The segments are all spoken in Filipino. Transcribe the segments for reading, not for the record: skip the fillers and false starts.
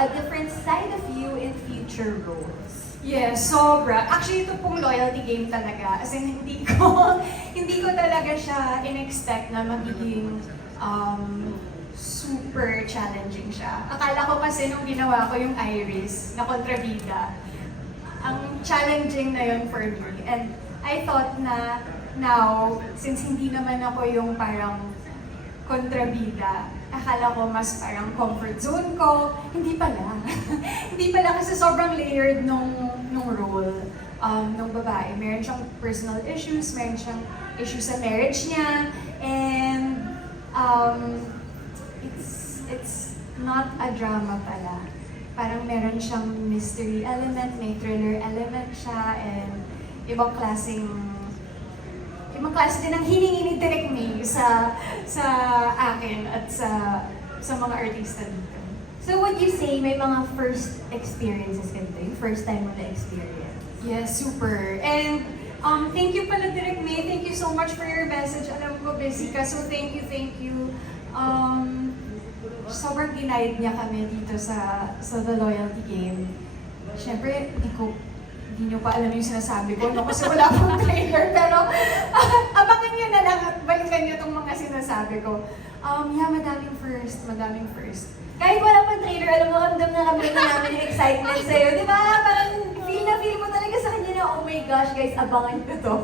a different side of you in future roles? Yes, sobra. Actually, ito pong loyalty game talaga. As in, hindi ko, hindi ko talaga siya in-expect na magiging super challenging siya. Akala ko kasi nung ginawa ko yung Iris na kontrabida, ang challenging na yun for me. And I thought na now, since hindi naman ako yung parang kontrabida, akala ko mas parang comfort zone ko. Hindi pala. Hindi pala kasi sobrang layered nung role nung babae. Meron siyang personal issues, meron siyang issues sa marriage niya, and it's not a drama pala. Parang meron siyang mystery element, may thriller element siya, and ibang klase din ang hiningi ni Direk May sa akin at sa mga artista dito. So would you say may mga first experiences ganito? Yung first time mo na-experience? Yes, super. And thank you pala Direk May. Thank you so much for your message. Alam ko busy ka, so thank you. Sobrang ginayad niya kami dito sa The Loyalty Game. Siyempre, hindi nyo pa alam yung sinasabi ko, no? Kasi wala pang trailer, pero abangan nyo na lang at balikan nyo itong mga sinasabi ko. Madaming first. Kahit wala pang trailer, alam mo, ramdam na namin yung excitement sa'yo. Di ba? Parang feel mo talaga sa kanya na, oh my gosh, guys, abangan nyo to.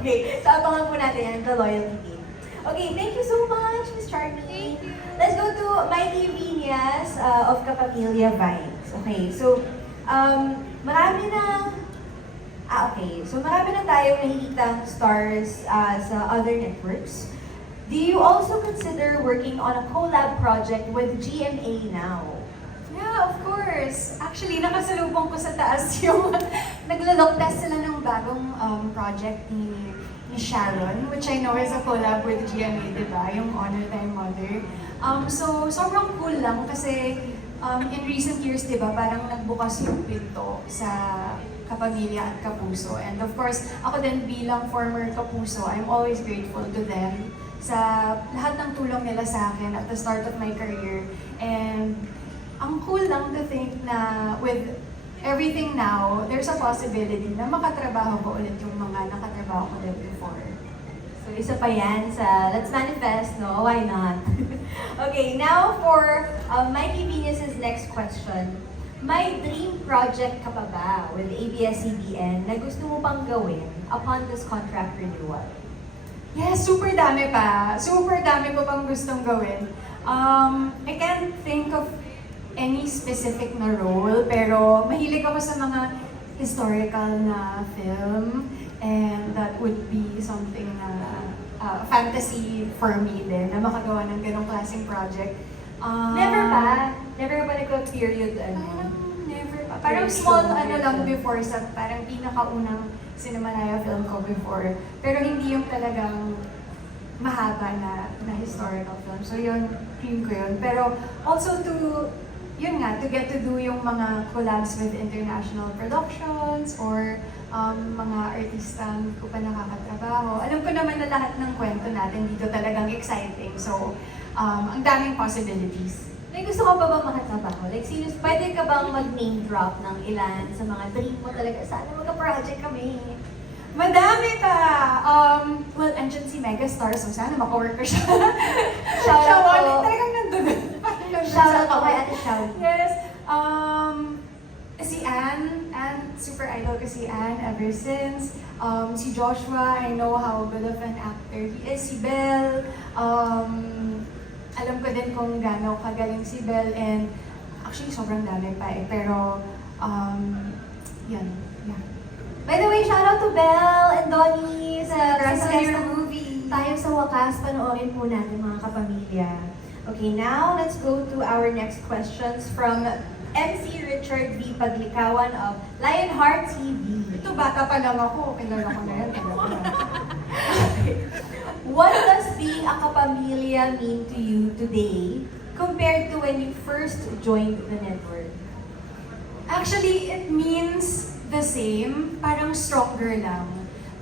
Okay, so abangan po natin yan, The Loyalty Game. Okay, thank you so much, Ms. Charmy. Let's go to Mikey Viñas of Kapamilya Vibes. Okay, so, marami na tayong nakikitang stars sa other networks. Do you also consider working on a collab project with GMA now? Yeah, of course. Actually, nakasalubong ko sa taas yung naglo-look test sila ng bagong project ni Sharon, which I know is a collab with GMA, di ba? Yung Honor Thy Mother. So, sobrang cool lang kasi in recent years, di ba, parang nagbukas yung pinto sa Kapamilya at Kapuso. And of course, ako din bilang former Kapuso, I'm always grateful to them sa lahat ng tulong nila sa akin at the start of my career. And ang cool lang to think na with everything now, there's a possibility na makatrabaho ko ulit yung mga nakatrabaho ko din before. So, isa pa yan sa Let's Manifest, no? Why not? Okay, now for Mikey Viñas' next question. May dream project ka pa ba with ABS-CBN na gusto mo pang gawin upon this contract renewal? Yes, super dami pa. Super dami ko pang gustong gawin. I can't think of any specific na role, pero mahilig ako sa mga historical na film, and that would be something na fantasy for me din, na makagawa ng ganong klaseng project. Never ba nagka-period Never pa. Parang small lang before sa parang pinakaunang Cinemalaya film ko before. Pero hindi yung talagang mahaba na historical film. So yun, dream ko yun. Pero also to get to do yung mga collabs with international productions or mga artistang ko pa nakakatrabaho. Alam ko naman na lahat ng kwento natin dito talagang exciting. So, ang daming possibilities. May gusto ka ba bang makatrabaho? Like, pwede ka bang mag-name drop ng ilan sa mga dream mo talaga? Sana magka-project kami. Madami pa! Well, andyan si Megastar, so sana maka-work ko siya. Shout out po. Talagang nandun. Shout out po kay Ate Shao. Yes. Si Anne, super idol ko si Anne ever since. Si Joshua, I know how good of an actor he is. Si Belle, alam ko din kung gaano kagaling si Belle, and actually sobrang dami pa eh. Pero, yan. Yeah. By the way, shout out to Belle and Donnie sa Your ng movie. Tayo sa wakas, panoorin po natin mga kapamilya. Okay, now let's go to our next questions from MC Richard V. Paglikawan of Lionheart TV. Ito, bata pa lang ako. Kilala ko na yan. What does being a kapamilya mean to you today compared to when you first joined the network? Actually, it means the same. Parang stronger lang.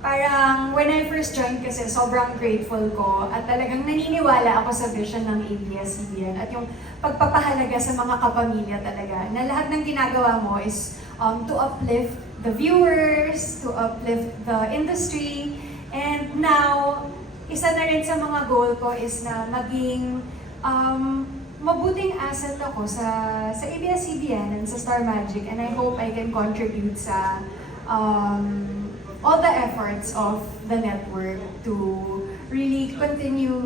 parang when I first joined kasi, sobrang grateful ko at talagang naniniwala ako sa vision ng ABS-CBN at yung pagpapahalaga sa mga kapamilya talaga, na lahat ng ginagawa mo is to uplift the viewers, to uplift the industry, and now, isa na rin sa mga goal ko is na maging mabuting asset ako sa ABS-CBN and sa Star Magic, and I hope I can contribute sa all the efforts of the network to really continue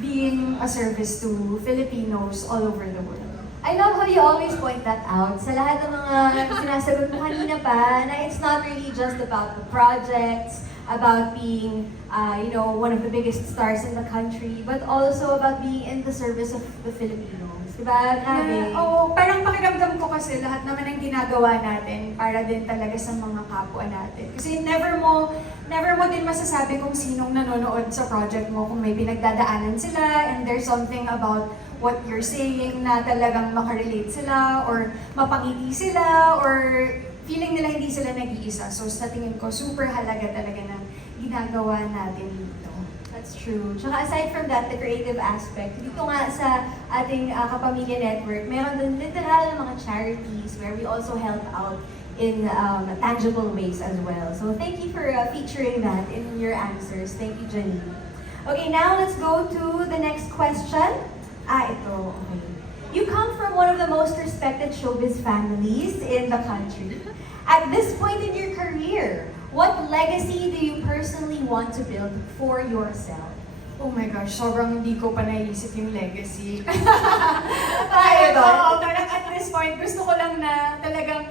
being a service to Filipinos all over the world. I love how you always point that out sa lahat ng mga sinasagot mo kanina pa, na it's not really just about the projects, about being, one of the biggest stars in the country, but also about being in the service of the Filipinos. Diba? Grabe. Oo, parang pakiramdam ko kasi lahat naman ng ginagawa natin para din talaga sa mga kapwa natin. Kasi never mo din masasabi kung sinong nanonood sa project mo, kung may pinagdadaanan sila, and there's something about what you're saying na talagang makarelate sila, or mapangiti sila, or feeling nila hindi sila nag-iisa. So sa tingin ko, super halaga talaga na ginagawa natin dito. That's true. Tsaka aside from that, the creative aspect, dito nga sa ating Kapamilya Network, meron din literal mga charities where we also help out in tangible ways as well. So thank you for featuring that in your answers. Thank you, Janine. Okay, now let's go to the next question. Ito. Okay. You come from one of the most respected showbiz families in the country. At this point in your career, what legacy do you personally want to build for yourself? Oh my gosh, sobrang hindi ko pa naisip yung legacy. Tayo doon. Oo, parang at this point, gusto ko lang na talagang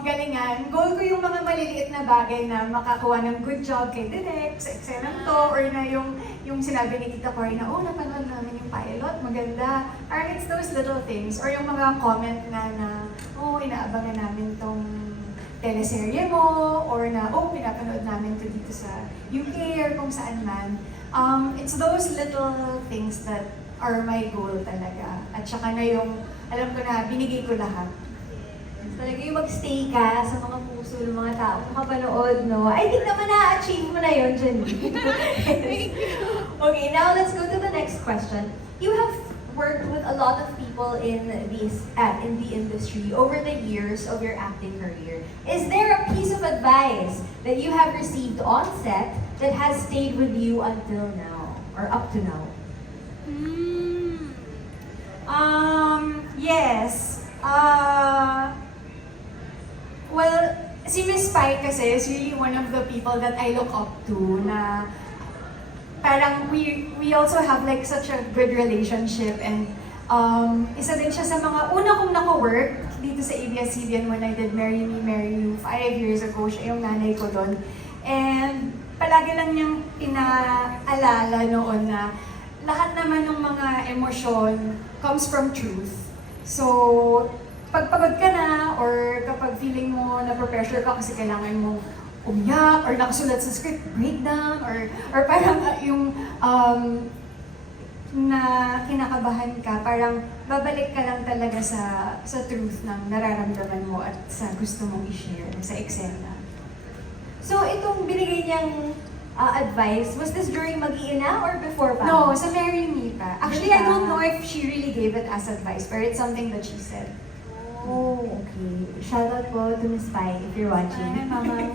galingan. Goal ko yung mga maliliit na bagay na makakuha ng good job kay Direk, sa eksena to, or na yung sinabi ni Tita Cory na, napanood namin yung pilot, maganda. Parang it's those little things. Or yung mga comment na inaabangan namin tong teleserye mo, or na, pinapanood namin to dito sa UK or kung saan man. It's those little things that are my goal talaga. At saka na yung, alam ko na, binigay ko lahat. Talaga yung mag-stay ka sa mga puso ng mga tao makapanood, no? I think naman na-achieve mo na yun, Janine. Okay, now let's go to the next question. You have worked with a lot of people in the industry over the years of your acting career. Is there a piece of advice that you have received on set that has stayed with you until now, or up to now? Yes. Well, si Miss Pai kasi is really one of the people that I look up to, na parang we also have like such a good relationship, and isa din siya sa mga una kong nako-work dito sa ABS-CBN when I did Marry Me, Marry You 5 years ago. Siya yung nanay ko doon. And palagi lang niyang pinaalala noon na lahat naman ng mga emosyon comes from truth. So, pag pagod ka na, or kapag feeling mo na pressure ka kasi kailangan mo umiyak, or nakasulat sa script, breakdown, or parang yung na kinakabahan ka, parang babalik ka lang talaga sa truth ng nararamdaman mo at sa gusto mong i-share sa eksena. So, itong binigay niyang advice, was this during Mag-iina or before pa? No, sa Marry Me pa. Actually, I don't know if she really gave it as advice, but it's something that she said. Oh, okay. Shoutout po to Miss Pai if you're watching. Hi, Mama.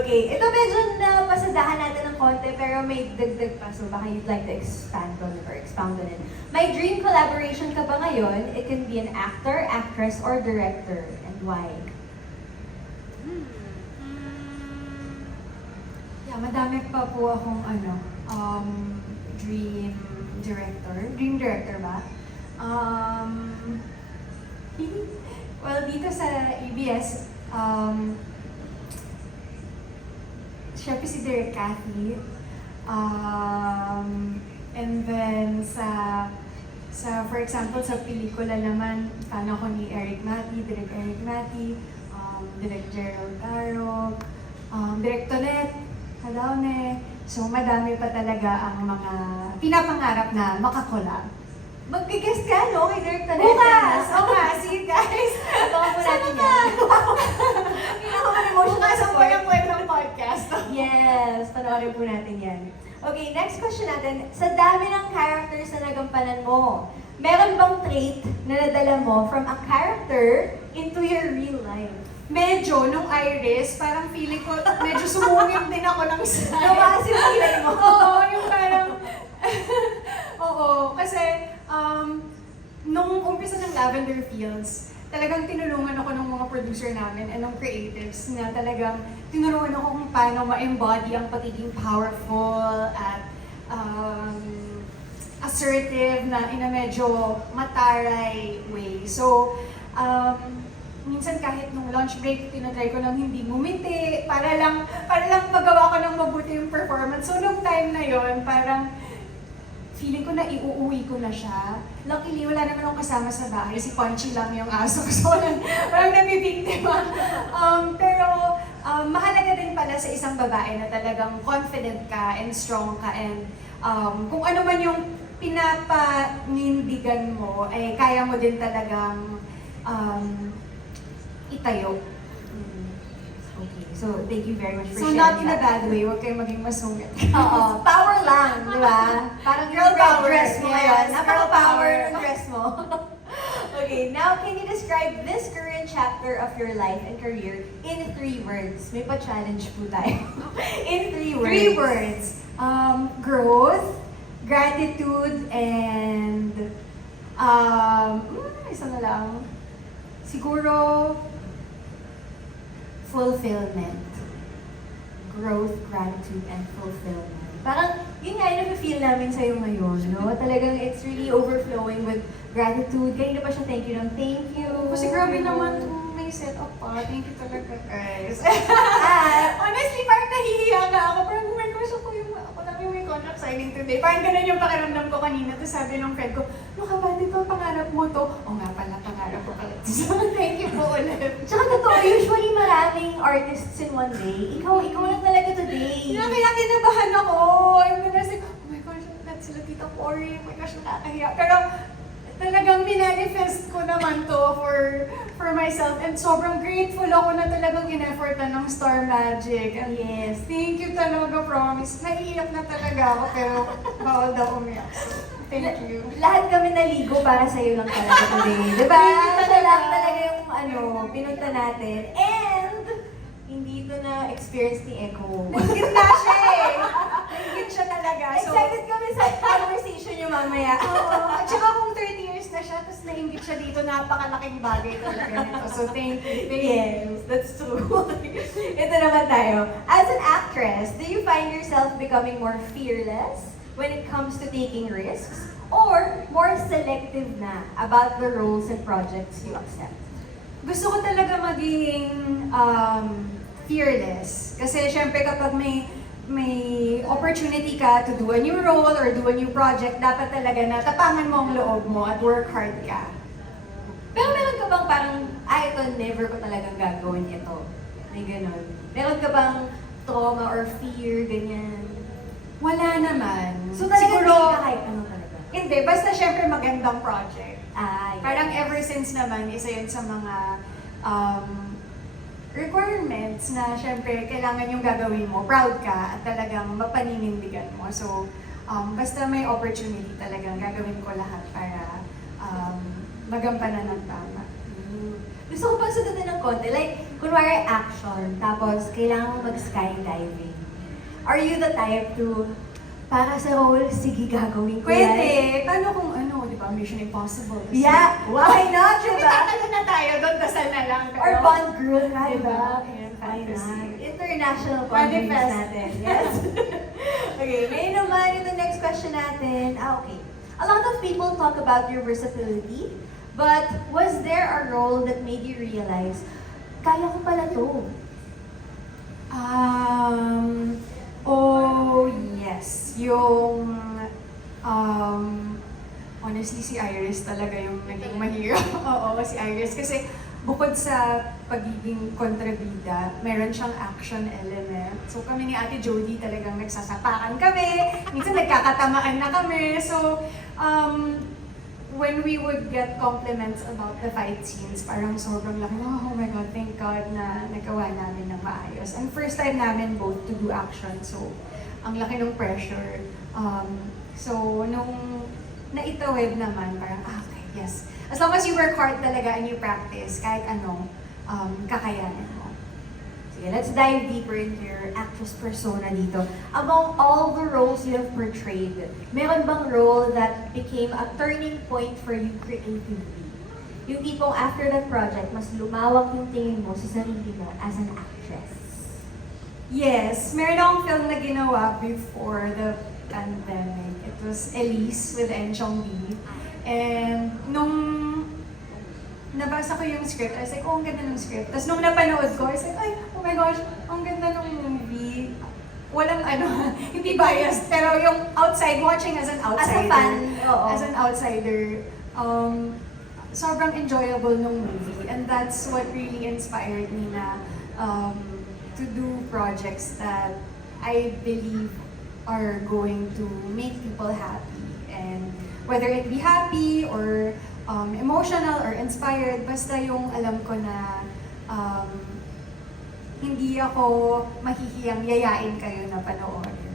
Okay, ito medyo na pasadahan natin ng konti pero may dagdag pa, so baka you'd like to expand on it or expound on it. May dream collaboration ka ba ngayon? It can be an actor, actress, or director, and why? Yeah, madami pa po akong dream director ba? Well, dito sa ABS, syempre si Direk Cathy. And then for example, sa pelikula naman, paano ko ni Eric Mati, Direk Eric Mati, Direk Gerald Caro, Direk Tonet, Hadaone. So madami pa talaga ang mga pinapangarap na makakolab. Mag-guest ka, no? Kay Direk Tonet. Bukas! See you guys! Abangan po natin yan. Bukas ang walang kwentang podcast. Yes. panoorin po natin yan. Okay, next question natin. Sa dami ng characters na nagampanan mo, meron bang trait na nadala mo from a character into your real life? Medyo, nung Iris, parang feeling ko, medyo sumungit din ako ng side. Tumaas yung kilay mo. Oo, yung parang, oo, kasi, nung umpisa ng Lavender Fields, talagang tinulungan ako ng mga producer namin and ng creatives na talagang tinulungan ako kung paano ma-embody ang pagiging powerful at assertive na in a medyo mataray way. So, minsan kahit nung lunch break, tinatry ko nang hindi ngumiti para lang magawa ko ng mabuti yung performance. So, nung time na yon parang feeling ko na iuuwi ko na siya. Luckily, wala naman akong kasama sa bahay. Si Punchy lang yung aso ko. So, walang nabibiktima. Pero, mahalaga din pala sa isang babae na talagang confident ka and strong ka and kung ano man yung pinapanindigan mo, eh kaya mo din talagang itayo. Okay, so thank you very much for So, sharing not in a that. bad way. Huwag kayong maging masungit. Oo, power lang, di ba? Parang Girl yung red power, dress mo yes, ngayon. girl Napaka-power power. ng dress mo. Okay, now can you describe this current chapter of your life and career in 3 words? May pa-challenge po tayo. In 3 words. 3 words. Growth, gratitude, and isa na lang. Siguro, fulfillment. Growth, gratitude, and fulfillment. Parang, yun nga yung feel namin sa'yo ngayon, no? Talagang it's really overflowing with gratitude. Kanina pa siya thank you ng thank you. Kasi grabe naman may set up pa. Thank you talaga, guys. Ah, Honestly, parang nahihiya nga ako. Parang, oh my gosh, ako lang yung may contract signing today. Parang ganun yung pakiramdam ko kanina. Tapos sabi ng friend ko, ka ba, di ba pangarap mo to? O nga pala, pangarap ko pala. So, thank you po ulit. Tsaka totoo, usually maraming artists in one day. Ikaw lang talaga today. Kaya kinabahan ako. I'm gonna say, oh my gosh, that's sila Tita Cory. Oh my gosh, nakakahiya. Pero talagang minanifest ko naman to for myself. And sobrang grateful ako na talagang in-effortan ng Star Magic. And Yes. thank you talaga, promise. Naiiyak na talaga ako, pero bawal daw umiyak. So, thank you. Lahat kami naligo para sa'yo lang talaga today. Diba? Thank you Siya talaga. lang talaga yung pinunta natin. And, hindi ito na experience ni Echo. Naingit na siya eh. Naingit siya talaga. So, Excited kami sa conversation niyo mamaya. oo. At saka kung 30 years na siya, tapos nainggit siya dito, napakalaking bagay talaga nito. So, thank you. Yes, that's true. Ito naman tayo. As an actress, do you find yourself becoming more fearless when it comes to taking risks? Or more selective na about the roles and projects you accept? Gusto ko talaga maging fearless. Kasi syempre kapag may opportunity ka to do a new role or do a new project, dapat talaga na tapangan mo ang loob mo at work hard ka. Pero meron ka bang parang, ito, never ko talagang gagawin ito. May ganun. Meron ka bang trauma or fear, ganyan? Wala naman. So talagang Siguro, hindi ka kahit ano talaga? hindi. Basta syempre magandang project. Yes. Parang ever since naman, isa yun sa mga requirements na syempre kailangan yung gagawin mo, proud ka at talagang mapaninindigan mo. So, basta may opportunity talagang gagawin ko lahat para magampanan ng tama. Gusto ko pang sagutin ng konti. Like, kunwari action, tapos kailangan mo mag-skydiving. Are you the type to, para sa role, sige gagawin ko yan? Pwede! Paano kung di ba, Mission Impossible? Kasi, Yeah! Why not, diba? Tatago na tayo, doon dasal na lang. Or Bond girl ka, Diba? diba? Ayan, Why fantasy. not? International boundaries Manifest. natin. Yes? Okay, may naman ito next question natin. Okay. A lot of people talk about your versatility, but was there a role that made you realize, kaya ko pala to? Oh, yes. Yung, honestly, si Iris talaga yung naging mahirap. Oo, si Iris. Kasi bukod sa pagiging kontrabida, meron siyang action element. So kami ni Ate Jody talagang nagsasapakan kami. Minsan nagkakatamaan na kami. So, when we would get compliments about the fight scenes, parang sobrang laki, oh my God, thank God na nagawa namin ng maayos. And first time namin both to do action, so ang laki ng pressure. So, nung naitawid naman, parang, okay, yes. As long as you work hard talaga and you practice, kahit ano, kakayanin mo. Sige, let's dive deeper into your actress persona dito. Among all the roles you have portrayed, meron bang role that became a turning point for you creatively? Yung tipong after that project, mas lumawak yung tingin mo sa sarili mo as an actress. Yes, meron akong film na ginawa before the pandemic. It was Elise with Enchong B. And nung nabasa ko yung script, I was like, oh, ang ganda ng script. Tapos nung napanood ko, I was like, ay, oh my gosh, ang ganda ng movie. Walang ano, hindi biased, pero yung outside, watching as an outsider. As a fan, oo. As an outsider, sobrang enjoyable ng movie. And that's what really inspired me na to do projects that I believe are going to make people happy. And whether it be happy or emotional or inspired, basta yung alam ko na hindi ako mahihiyang yayain kayo na panoorin.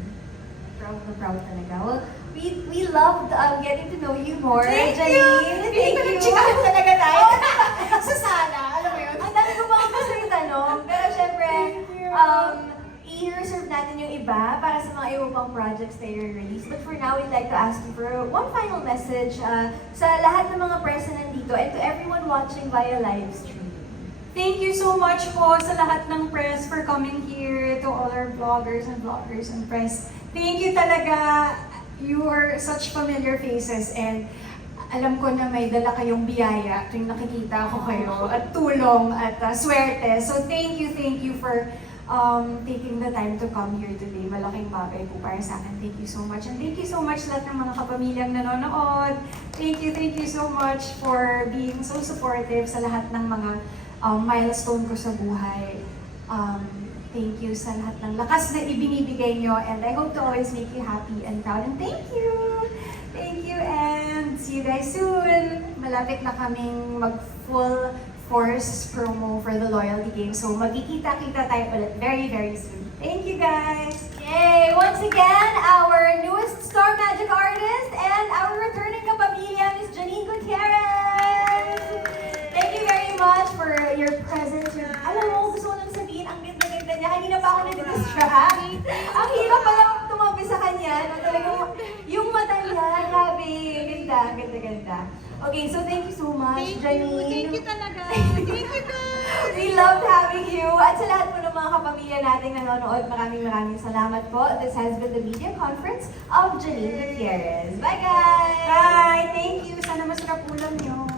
Proud na proud talaga. Well, we loved getting to know you more, Thank you! Janine. Thank you! Chikahan talaga tayo. Sa sala, alam mo yun? Ang dami ko mga gusto yung tanong, pero syempre, i-reserve natin yung iba para sa mga iba pang projects na i-release. But for now, we'd like to ask you for one final message sa lahat ng mga press na nandito and to everyone watching via live stream. Thank you so much po sa lahat ng press for coming here, to all our vloggers and press. Thank you talaga. You are such familiar faces and alam ko na may dala kayong biyaya tuwing nakikita ko kayo at tulong at swerte. So thank you for taking the time to come here today. Malaking bagay po para sa akin. Thank you so much. And thank you so much lahat ng mga kapamilyang nanonood. Thank you so much for being so supportive sa lahat ng mga milestone ko sa buhay. Thank you sa lahat ng lakas na ibinibigay nyo and I hope to always make you happy and proud. And thank you! Thank you and see you guys soon! Malapit na kaming mag-full force promo for the loyalty game. So magkikita-kita tayo ulit very soon. Thank you guys! Yay! Once again, our newest Star Magic artist and our returning kapamilya, Miss Janine Gutierrez! Thank you very much for your presence. Alam mo, gusto ko nang sabihin, ang ganda-ganda niya. Kanina pa ako nag-distract. Ang hirap palang tumabi sa kanya. No? Talagang, yung mata niya, grabe. Ganda. Okay, so thank you so much, Janine. Thank you talaga. Thank you, guys. We loved having you. At sa lahat po ng mga kapamilya nating nanonood, maraming salamat po. This has been the media conference of Janine Gutierrez. Bye, guys! Bye! Thank you! Sana masarap ulam nyo.